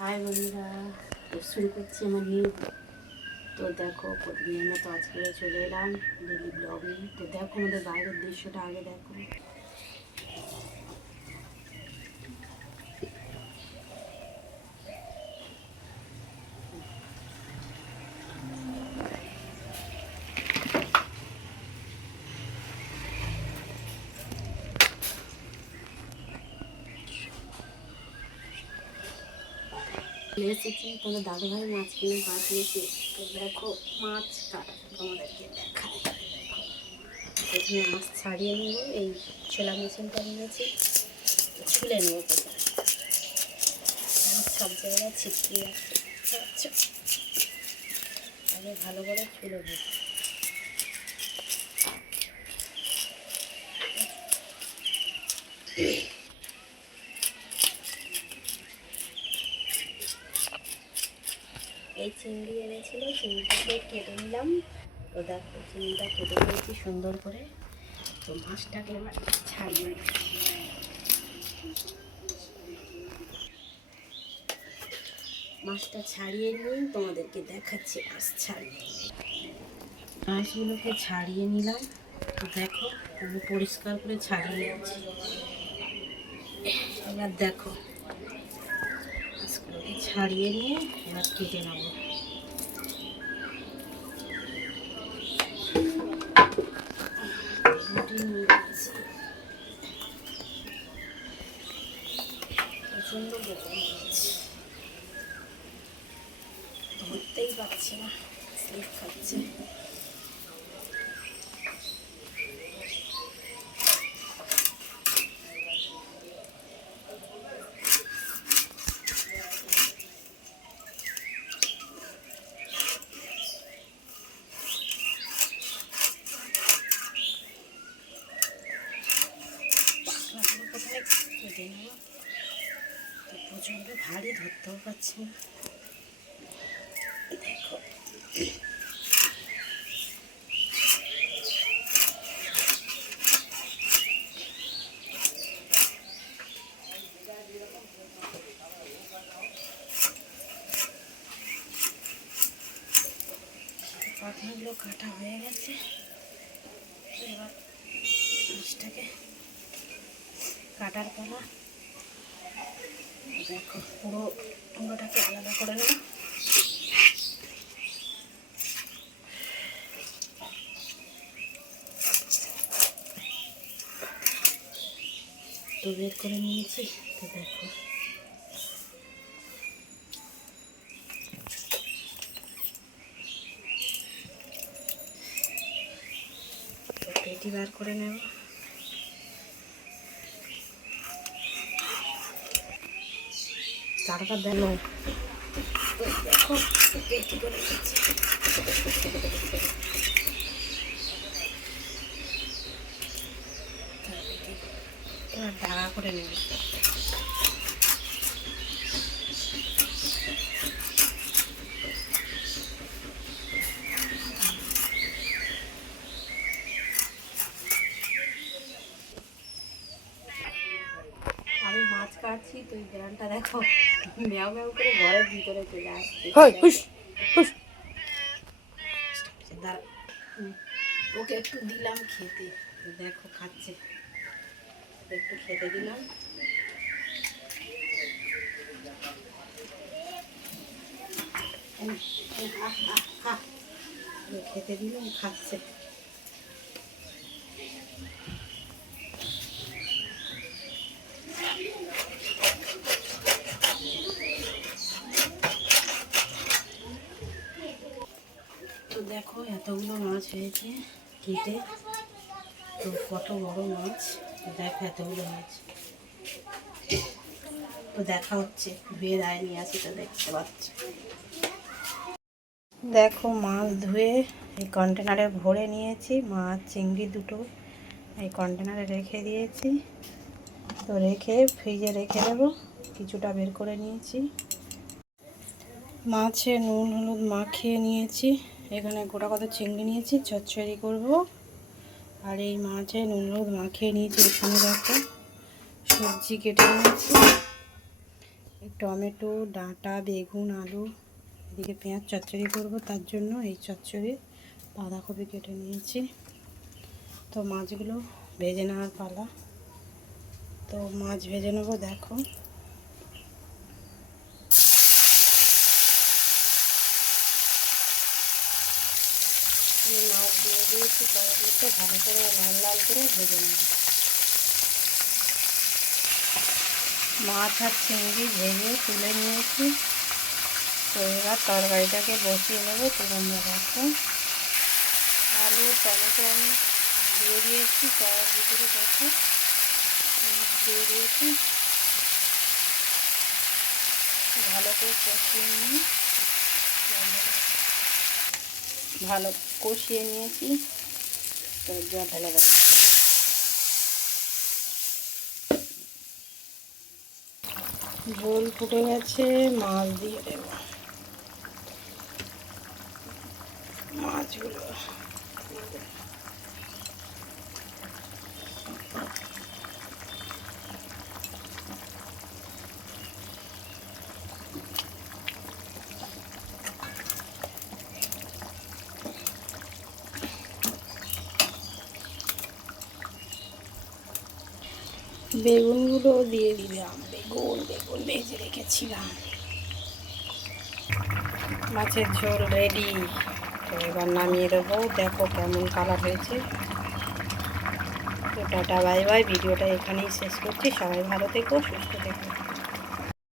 High বন্ধুরা, তো শুরু করছি আমার নিউ। তো দেখো প্রতিদিনের মতো আজকে চলে এলাম ডেলি ব্লগে। তো দেখো আমাদের বাইরের দৃশ্যটা আগে দেখো। এসেছি তোমাদের দাদুভাই মাছ কিনে পাঠিয়েছে। তো দেখো মাছ কাটা তোমাদেরকে দেখায়। প্রথমে মাছ ছাড়িয়ে নেব, এই ছোলা মেশিনটা নিয়েছি, ছুলে নেবো প্রথমে। মাছ সব জায়গায় ছিটকে যাচ্ছে, আগে ভালো করে ছুলে নেব। এই চিংড়ি এনেছিল, চিংড়িটাকে কেটে নিলাম। তো দেখো চিংড়িটা কেটে নিয়েছি সুন্দর করে। তো মাছটাকে এবার ছাড়িয়ে মাছটা ছাড়িয়ে নিয়ে তোমাদেরকে দেখাচ্ছি। মাছগুলোকে ছাড়িয়ে নিলাম। তো দেখো আমি পরিষ্কার করে ছাড়িয়ে নিয়েছি। এবার দেখো মাছগুলোকে ছাড়িয়ে নিয়ে এবার কেটে নেব। প্রচণ্ড গরম হচ্ছে, ধরতেই পারছি না, স্লিপ খাচ্ছে। প্রথমে কেটে নেব। প্রচণ্ড ভারী, ধরতেও পারছি না। দেখো পাখনাগুলো কাটা হয়ে গেছে। এবার মাছটাকে কাটার পালা। দেখো পুরো টুকরোটাকে আলাদা করে নেব। তো বের করে নিয়েছি। তো দেখো পেটি বার করে নেব। তারপর দেখো দেখো পেটি করে নিচ্ছি। এবার ঢাকা করে নেব। আমি মাছ কাটছি, তো এই গ্রানটা দেখো ম্যাও ম্যাও করে ঘরের ভিতরে চলে আসছে। ওকে একটু দিলাম খেতে, দেখো খাচ্ছে। একটু খেতে দিলাম। খেতে দিলাম, খাচ্ছে। তো দেখো এতগুলো মাছ হয়েছে কেটে। তো কত বড় মাছ, দেখো এতগুলো মাছ। তো দেখা হচ্ছে বের আয় নিয়ে আসি, তো দেখতে পাচ্ছ। দেখো মাছ ধুয়ে এই কন্টেনারে ভরে নিয়েছি। মাছ চিংড়ি দুটো এই কন্টেনারে রেখে দিয়েছি। তো রেখে ফ্রিজে রেখে দেবো। কিছুটা বের করে নিয়েছি। মাছে নুন হলুদ মাখিয়ে নিয়েছি। এখানে গোটা কত চিংড়ি নিয়েছি, চচ্চড়ি করব। আর এই মাছে নুন হলুদ মাখিয়ে নিয়েছি। এখানে দেখো সবজি কেটে নিয়েছি। টমেটো, ডাঁটা, বেগুন, আলু, এদিকে পেঁয়াজ চচ্চড়ি করব, তার জন্য এই চচ্চড়ি বাঁধাকপি কেটে নিয়েছি। তো মাছগুলো ভেজে নেওয়ার পালা। তো মাছ ভেজে নেবো। দেখো মাছ দিয়ে দিয়েছি, কড়াইতে ভালো করে লাল লাল করে ভেজে নেব। মাছ আর চিংড়ি ভেজে তুলে নিয়েছি। তো এবার তরকারিটাকে বসিয়ে দেবো। তো তোমরা দেখো আলু টমেটো আমি দিয়ে দিয়েছি, কড়াইয়ের ভিতরে দেখো দিয়ে দিয়েছি। ভালো করে কষিয়ে নিয়ে ভালো কষিয়ে নিয়েছি। তো জল ঢেলে দেবো। ঝোল ফুটে গেছে, মাছ দিয়ে দেব। মাছগুলো বেগুনগুলো দিয়ে দিলাম। বেগুন ভেজে রেখেছিলাম। মাছের ঝোল রেডি। তো এবার নামিয়ে দেবো। দেখো কেমন কালার হয়েছে। তো টাটা বাই বাই। ভিডিওটা এখানেই শেষ করছি। সবাই ভালো থেকো, সুস্থ থেকো।